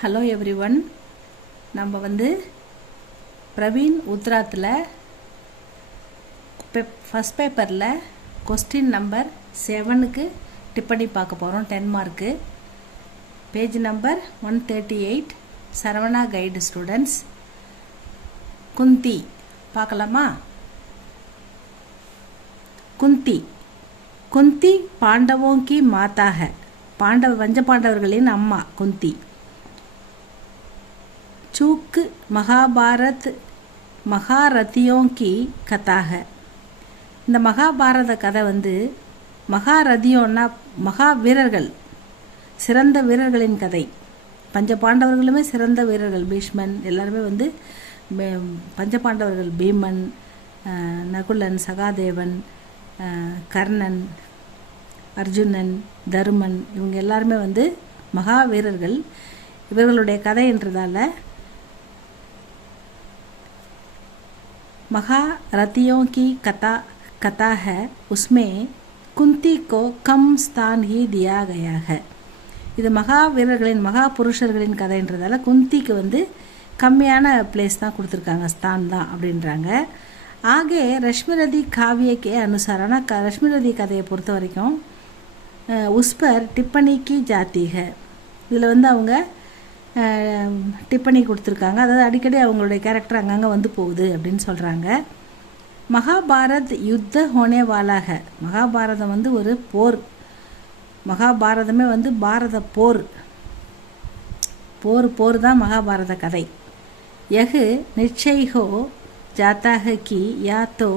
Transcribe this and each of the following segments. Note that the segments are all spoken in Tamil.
Hello everyone. நம்ம பிரவீன் உத்ராத்தில் ஃபஸ்ட் பேப்பரில் கொஸ்டின் நம்பர் 7க்கு டிப்பணி பார்க்க போகிறோம். 10 மார்க்கு. Page number 138. Saravana guide students. Kunti பார்க்கலாமா? குந்தி குந்தி பாண்டவோं की माता है. பஞ்ச பாண்டவர்களின் அம்மா குந்தி. चूक महाभारत महारथियों की कथा है. இந்த மகாபாரத கதை மகாரதியோன்னா மகா வீரர்கள், சிறந்த வீரர்களின் கதை. பஞ்ச பாண்டவர்களுமே சிறந்த வீரர்கள். பீஷ்மன் எல்லாருமே பஞ்ச பாண்டவர்கள். பீமன், நகுலன், சகாதேவன், கர்ணன், அர்ஜுனன், தருமன், இவங்க எல்லாருமே மகா வீரர்கள். இவர்களுடைய கதைன்றதால महारथियों की कथा है. उसमें कुंती को कम स्थान ही दिया गया है. இது மகா வீரர்களின் மகா புருஷர்களின் கதைன்றதால குந்திக்கு கம்மியான பிளேஸ் தான் கொடுத்துருக்காங்க, ஸ்தான் தான் அப்படின்றாங்க. ஆகே ரஷ்மிரதி காவியக்கே அனுசார, ஆனால் ரஷ்மிரதி கதையை பொறுத்த வரைக்கும் உஸ்பர் டிப்பணிக்கு ஜாத்திக, இதில் அவங்க டிப்பணி கொடுத்துருக்காங்க. அதாவது அடிக்கடி அவங்களுடைய கேரக்டர் அங்கங்கே போகுது அப்படின்னு சொல்கிறாங்க. மகாபாரத் யுத்த ஹோனே வாலாக, மகாபாரதம் ஒரு போர். மகாபாரதமே பாரத போர். போர் தான் மகாபாரத கதை. யஹ் நிச்சய் ஹோ जाता है कि या तो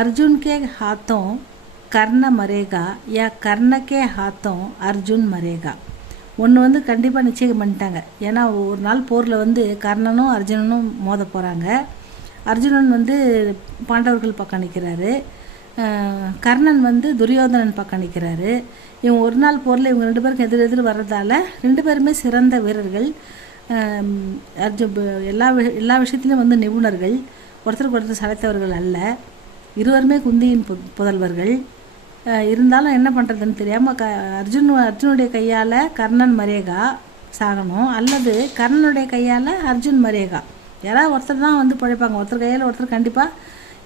अर्जुन के हाथों कर्ण मरेगा या कर्ण के हाथों अर्जुन मरेगा. ஒன்று கண்டிப்பாக நிச்சயம் பண்ணிட்டாங்க. ஏன்னா ஒரு நாள் போரில் கர்ணனும் அர்ஜுனனும் மோத போகிறாங்க. அர்ஜுனன் பாண்டவர்கள் பக்கம் நிற்கிறாரு. கர்ணன் துரியோதனன் பக்கம் நிற்கிறாரு. இவங்க ஒரு நாள் போரில் இவங்க 2 பேருக்கு எதிர் வர்றதால 2 பேருமே சிறந்த வீரர்கள். எல்லா விஷயத்துலையும் நிபுணர்கள். ஒருத்தருக்கு ஒருத்தர் சளைத்தவர்கள் அல்ல. இருவருமே குந்தியின் புதல்வர்கள். இருந்தாலும் என்ன பண்ணுறதுன்னு தெரியாமல் அர்ஜுனுடைய கையால் கர்ணன் மரேகா சாகணும், அல்லது கர்ணனுடைய கையால் அர்ஜுன் மரேகா. யாராவது ஒருத்தர் தான் பிழைப்பாங்க. ஒருத்தர் கையால் ஒருத்தர் கண்டிப்பாக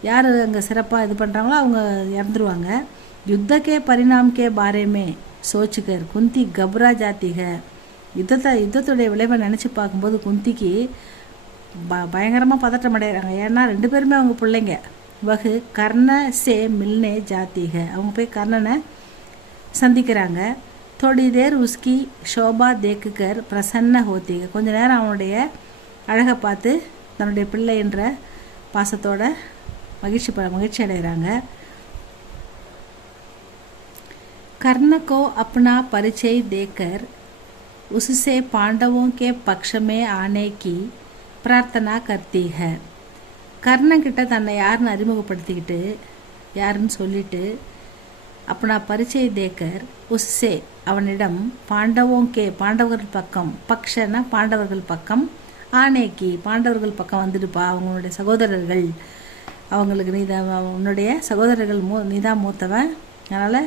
யார் அங்கே சிறப்பாக இது பண்ணுறாங்களோ அவங்க இறந்துருவாங்க. யுத்தக்கே பரிணாம்கே பாரேமே சோச்சுக்கர் குந்தி கப்ரா ஜாத்திக. யுத்தத்துடைய விளைவை நினச்சி பார்க்கும்போது குந்திக்கு பயங்கரமாக பதட்டம் அடைகிறாங்க. ஏன்னா 2 பேருமே அவங்க பிள்ளைங்க. வகு கர்ண சே மில்னே ஜாத்திக, அவங்க போய் கர்ணனை சந்திக்கிறாங்க. தோடி தேர் உஸ்கி ஷோபா தேக்குகர் பிரசன்ன ஹோத்திக, கொஞ்ச நேரம் அவனுடைய அழகை பார்த்து தன்னுடைய பிள்ளை என்ற பாசத்தோட மகிழ்ச்சி அடைகிறாங்க. கர்ணகோ अपना परिचय देकर उससे पांडवों के पक्ष में आने की प्रार्थना करती है. கர்ணன்கிட்ட தன்னை யாருன்னு அறிமுகப்படுத்திக்கிட்டு யாருன்னு சொல்லிட்டு அப்பனா பரிச்சை தேக்கர் உஸ்ஸே அவனிடம் பாண்டவர்கள் பக்கம், பக்ஷனா பாண்டவர்கள் பக்கம், ஆனேக்கி பாண்டவர்கள் பக்கம் வந்துடுப்பா, அவங்களுடைய சகோதரர்கள், அவங்களுக்கு உன்னுடைய சகோதரர்கள் நீதான் மூத்தவன், அதனால்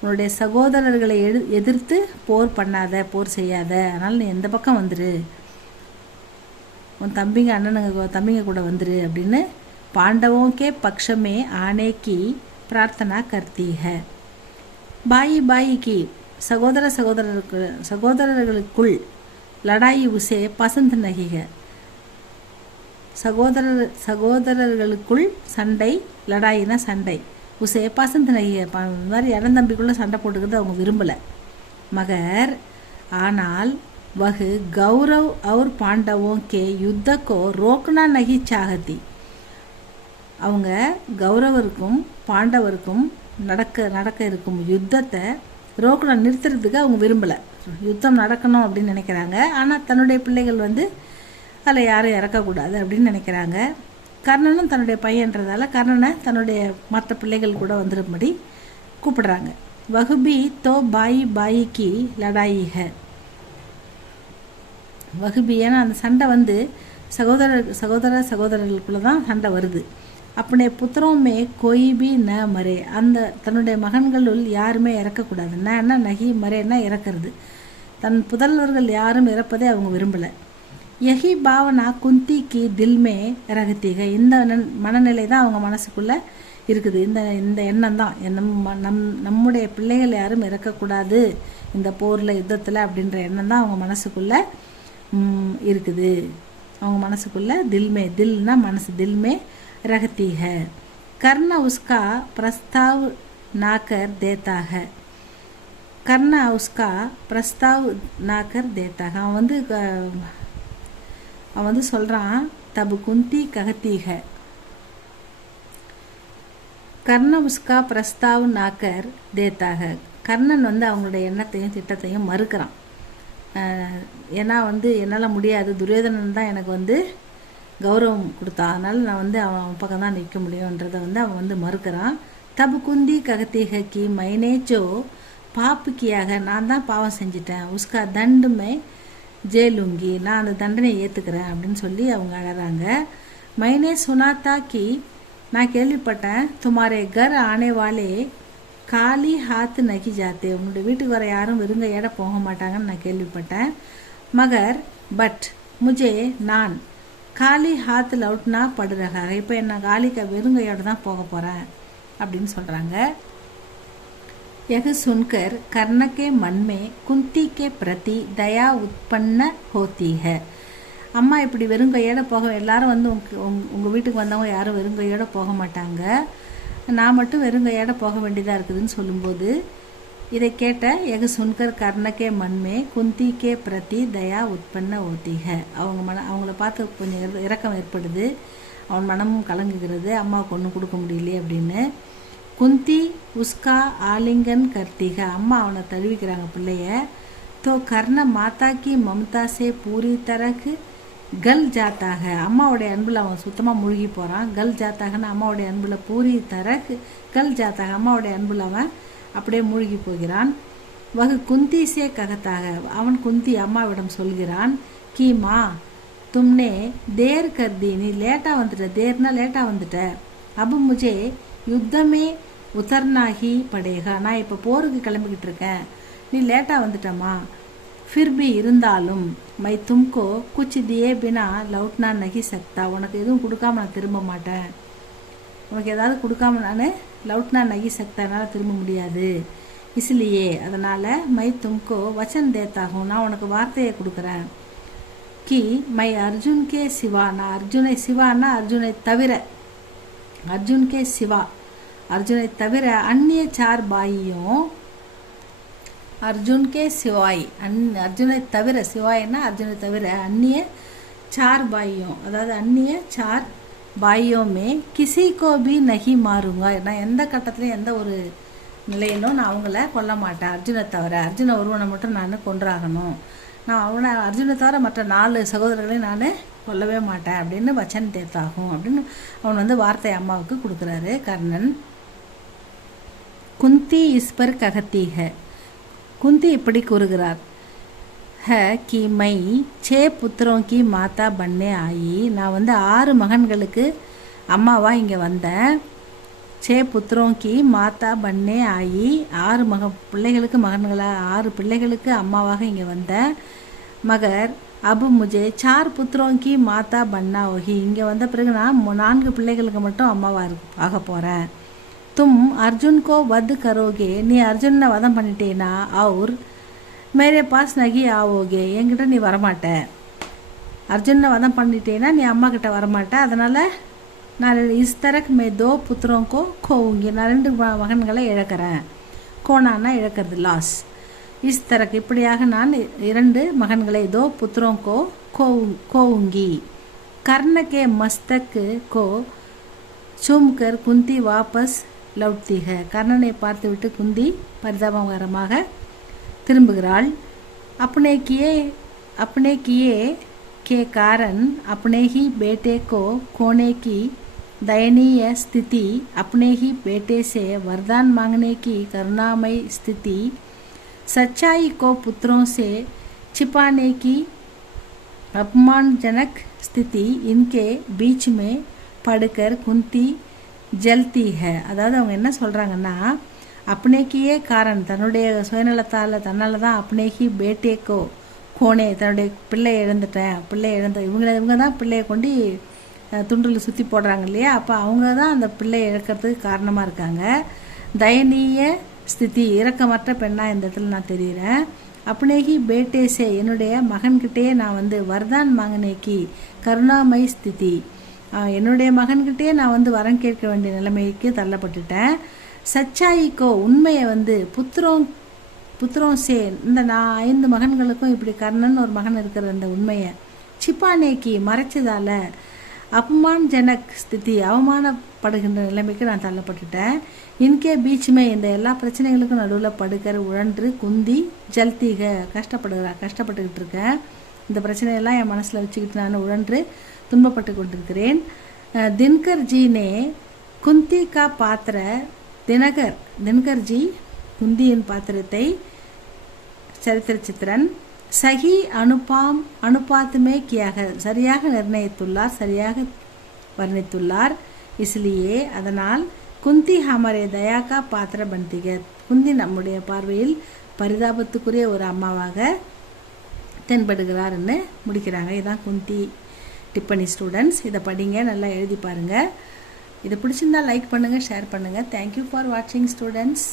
உன்னுடைய சகோதரர்களை எதிர்த்து போர் பண்ணாத, போர் செய்யாத, அதனால் நீ எந்த பக்கம் வந்துரு, உன் தம்பிங்க கூட வந்துரு அப்படின்னு பாண்டவோக்கே பக்ஷமே ஆனேக்கி பிரார்த்தனா கர்த்தி ஹை. பாயிக்கு சகோதரர்களுக்குள் லடாயி உசே பசந்த் நகிக, சகோதரர்களுக்குள் சண்டை, லடாயினா சண்டை, உசே பசந்த் நகிக, இந்த மாதிரி இளந்தம்பிக்குள்ளே சண்டை போட்டுக்கிறது அவங்க விரும்பலை. மகர் ஆனால் वह गौरव और पांडवों के युद्ध को रोकना नहीं चाहती. அவங்க கௌரவருக்கும் பாண்டவருக்கும் நடக்க இருக்கும் யுத்தத்தை நிறுத்துறதுக்கு அவங்க விரும்பலை. யுத்தம் நடக்கணும் அப்படின்னு நினைக்கிறாங்க. ஆனால் தன்னுடைய பிள்ளைகள் அதில் யாரும் இறக்கக்கூடாது அப்படின்னு நினைக்கிறாங்க. கர்ணனும் தன்னுடைய பையன்றதால கர்ணனை தன்னுடைய மற்ற பிள்ளைகள் கூட வந்துடும்படி கூப்பிடுறாங்க. வகுபி தோ பாயிக்கு லடாயி ஹை. வகுபி, ஏன்னா அந்த சண்டை சகோதரர்களுக்குள்ள தான் சண்டை வருது. अपने पुत्रों में कोई भी न मरे, அந்த தன்னுடைய மகன்களுள் யாருமே இறக்கக்கூடாது. நன்னா நகி மரேன்னா இறக்கிறது. தன் புதல்வர்கள் யாரும் இறப்பதை அவங்க விரும்பலை. யஹி பாவனா குந்தி கி தில்மே ரகத்தீக, இந்த மனநிலை தான் அவங்க மனசுக்குள்ளே இருக்குது. இந்த எண்ணம் தான் நம்முடைய பிள்ளைகள் யாரும் இறக்கக்கூடாது இந்த போரில் யுத்தத்தில் அப்படின்ற எண்ணம் தான் அவங்க மனசுக்குள்ளே இருக்குது. அவங்க மனசுக்குள்ளே தில்னா மனசு, தில்மே ரகத்தீக. கர்ண உஸ்கா பிரஸ்தாவ் நாக்கர் தேத்தாக, கர்ண உஸ்கா பிரஸ்தாவ் நாக்கர் தேத்தாக. அவன் வந்து சொல்கிறான், தபு குந்தி ககத்தீக கர்ண உஸ்கா பிரஸ்தாவ் நாக்கர் தேத்தாக. கர்ணன் வந்து அவங்களுடைய எண்ணத்தையும் திட்டத்தையும் மறுக்கிறான். ஏன்னா வந்து என்னால் முடியாது, துரியோதனன் தான் எனக்கு வந்து கௌரவம் கொடுத்தான், அதனால் நான் வந்து அவன் பக்கம் தான் நிற்க முடியுன்றதை வந்து அவன் வந்து மறுக்கிறான். தபு குந்தி ககத்தீக கி மைனேச்சோ பாப்புக்கியாக, நான் தான் பாவம் செஞ்சிட்டேன், உஸ்கா தண்டுமே ஜெயலுங்கி, நான் அந்த தண்டனையை ஏற்றுக்கிறேன் அப்படின்னு சொல்லி அவங்க அழறாங்க. மைனே சுனாத்தா கி, நான் கேள்விப்பட்டேன், துமாரே கர் ஆனே வாலே காலி ஹாத்து நகி ஜாத்தே, உன்னுடைய வீட்டுக்கு வர யாரும் வெறுங்கையோட போக மாட்டாங்கன்னு நான் கேள்விப்பட்டேன். மகர் பட் முஜே நான் காலி ஹாத் லவுட்னா படுறகா, இப்போ என்ன காலிக்க வெறுங்கையோட தான் போக போகிறேன் அப்படின்னு சொல்கிறாங்க. यह सुनकर कर्ण के मन में कुंती के प्रति दया उत्पन्न होती है. அம்மா இப்படி வெறுங்கையோட போக, எல்லாரும் வந்து உங்கள் வீட்டுக்கு வந்தவங்க யாரும் வெறுங்கையோட போக மாட்டாங்க, நான் மட்டும் வெறுங்கையோட போக வேண்டியதாக இருக்குதுன்னு சொல்லும்போது, இதை கேட்ட எக சுன்கர் கர்ணக்கே மண்மே குந்திக்கே பிரதி தயா உற்பன்ன ஓத்திக, அவங்கள பார்த்து கொஞ்சம் இரக்கம் ஏற்படுது, அவன் மனமும் கலங்குகிறது, அம்மாவுக்கு ஒன்றும் கொடுக்க முடியலையே அப்படின்னு. குந்தி உஸ்கா ஆலிங்கன் கர்த்திக, அம்மா அவனை தழுவிக்கிறாங்க பிள்ளைய. தோ கர்ண மாதா கி மமதா சே பூரி தரகு கல் ஜாத்தாக, அம்மாவுடைய அன்பில் அவன் சுத்தமாக மூழ்கி போகிறான். கல் ஜாத்தாகன்னு அம்மாவுடைய அன்பில், பூரி தரகு கல் ஜாத்தாக, அம்மாவுடைய அன்பில் அவன் அப்படியே மூழ்கி போகிறான். வகு குந்தி சே ககத்தாக, அவன் குந்தி அம்மாவிடம் சொல்கிறான், கீமா தும்னே தேர் கர்தி, நீ லேட்டாக வந்துட்ட, தேர்னா லேட்டாக வந்துட்ட, அபு முஜே யுத்தமே உத்தர்னாகி படேகா, நான் இப்போ போருக்கு கிளம்பிக்கிட்டு இருக்கேன், நீ லேட்டாக வந்துட்டம்மா. ஃபிர்பி இருந்தாலும் மை தும்கோ குச் தியே பினா லவுட்னா நகி சக்தா, உனக்கு எதுவும் கொடுக்காம நான் திரும்ப மாட்டேன், உனக்கு ஏதாவது கொடுக்காம நான் லவுட்னா நகி சக்தா, என்னால் திரும்ப முடியாது. இஸ்லியே அதனால் மை தும்கோ வச்சன் தேத்தாகும், நான் உனக்கு வார்த்தையை கொடுக்குறேன். கி மை அர்ஜுன் கே சிவா, நான் அர்ஜுனை, சிவானா அர்ஜுனை தவிர, அர்ஜுன் கே சிவா அர்ஜுனை தவிர அந்நிய சார் பாயியும், அர்ஜுன் கே சிவாய் அர்ஜுனை தவிர, சிவாய்னா அர்ஜுனை தவிர, அந்நிய சார் பாயியும், அதாவது அந்நிய சார் பாயியோமே கிசி கோபி நகி மாறுங்க, நான் எந்த கட்டத்துலையும் எந்த ஒரு நிலையிலும் நான் அவங்கள கொல்ல மாட்டேன், அர்ஜுனை தவிர, அர்ஜுன ஒருவனை மட்டும் நான் கொன்றாகணும், நான் அவனை அர்ஜுனை தவிர மற்ற 4 சகோதரர்களையும் நான் கொல்லவே மாட்டேன் அப்படின்னு வச்சன் தேத்தாகும் அப்படின்னு அவன் வந்து வார்த்தை அம்மாவுக்கு கொடுக்குறாரு கர்ணன். குந்தி இஸ்பர் ககத்தீக, குந்தி இப்படி கூறுகிறார், है कि मैं 6 புத்திரோं की மாதா பண்ணே ஆயி, நான் வந்து 6 மகன்களுக்கு அம்மாவா இங்கே வந்தேன். 6 புத்திரோं की மாதா பண்ணே ஆயி, 6 பிள்ளைகளுக்கு மகன்களாக, 6 பிள்ளைகளுக்கு அம்மாவாக இங்கே வந்தேன். மகர் அபு முஜே 4 புத்திரோं की மாதா பண்ணா ஓகி, இங்கே வந்த பிறகு நான் 4 பிள்ளைகளுக்கு மட்டும் அம்மாவாக ஆக போகிறேன். தும் அர்ஜுன் கோ வத் கரோகே, நீ அர்ஜுனை வதம் பண்ணிட்டேனா, அவர் மேரே பாஸ் நகி ஆவோகே, என்கிட்ட நீ வரமாட்ட, அர்ஜுனை வதம் பண்ணிட்டேன்னா நீ அம்மா கிட்ட வரமாட்ட, அதனால் நான் இஸ் தரக் மே 2 புத்திரோங்கோ கோவுங்கி, நான் 2 மகன்களை இழக்கிறேன். கோனானா இழக்கிறது, லாஸ். இஸ் தரக் இப்படியாக நான் 2 மகன்களை 2 புத்திரோங்கோ கோவுங்கி. கர்ணக்கே மஸ்தக்கு கோ சூம்கர் குந்தி வாபஸ் லவுட்திக, கர்ணனை பார்த்துவிட்டு குந்தி பரிதாபகரமாக திரும்புகிறாள். अपने किए के कारण अपने ही बेटे को खोने की दयनीय स्थिति, अपने ही बेटे से वरदान मांगने की करुणामयी स्थिति, सच्चाई को पुत्रों से छिपाने की अपमानजनक स्थिति, इनके बीच में पड़कर कुंती ஜல்தி ஹே, அதாவது அவங்க என்ன சொல்கிறாங்கன்னா, அப்னேக்கியே காரன், தன்னுடைய சுயநலத்தால் தன்னால் தான் அப்னேகி பேட்டேக்கோ கோனே, தன்னுடைய பிள்ளையை இழந்துட்டேன், இவங்க தான் பிள்ளையை கொண்டு துண்டில் சுற்றி போடுறாங்க இல்லையா, அப்போ அவங்க தான் அந்த பிள்ளையை இழக்கிறதுக்கு காரணமாக இருக்காங்க. தயனீய ஸ்திதி, இரக்கமற்ற பெண்ணாக இந்த இடத்துல நான் தெரிகிறேன். அப்னேகி பேட்டேசே, என்னுடைய மகன்கிட்டே நான் வர்தான் மாங்கனேக்கி கருணாமை ஸ்திதி, என்னுடைய மகன்கிட்டே நான் வரம் கேட்க வேண்டிய நிலைமைக்கு தள்ளப்பட்டுட்டேன். சச்சாயிக்கோ, உண்மையை புத்திரம் சே, இந்த 5 மகன்களுக்கும் இப்படி கர்ணன் ஒரு மகன் இருக்கிற அந்த உண்மையை சிப்பானேக்கி மறைச்சதால அப்மான் ஜனக் ஸ்திதி, அவமானப்படுகின்ற நிலைமைக்கு நான் தள்ளப்பட்டுட்டேன். இன்கே பீச்சுமே, இந்த எல்லா பிரச்சனைகளுக்கும் நடுவில் படுக்கிற உழன்று குந்தி ஜல்தீக கஷ்டப்பட்டுக்கிட்டு இருக்கேன். இந்த பிரச்சனையெல்லாம் என் மனசில் வச்சுக்கிட்டு நான் உழன்று துன்பப்பட்டு கொண்டிருக்கிறேன். தினகர்ஜினே குந்தி கா பாத்திர, தினகர்ஜி குந்தியின் பாத்திரத்தை சரித்திர சித்திரன் சஹி அனுபாத்துமே கியாக, சரியாக நிர்ணயித்துள்ளார், சரியாக வர்ணித்துள்ளார். இஸ்லியே, அதனால் குந்தி ஹமாரே தயாக்கா பாத்திர பந்திக, குந்தி நம்முடைய பார்வையில் பரிதாபத்துக்குரிய ஒரு அம்மாவாக தென்படுகிறார்னு முடிக்கிறாங்க. இதுதான் குந்தி டிப்பனி. ஸ்டூடெண்ட்ஸ், இதை படிங்க, நல்லா எழுதி பாருங்கள். இதை பிடிச்சிருந்தால் லைக் பண்ணுங்கள், ஷேர் பண்ணுங்கள். தேங்க்யூ ஃபார் வாட்சிங் ஸ்டூடெண்ட்ஸ்.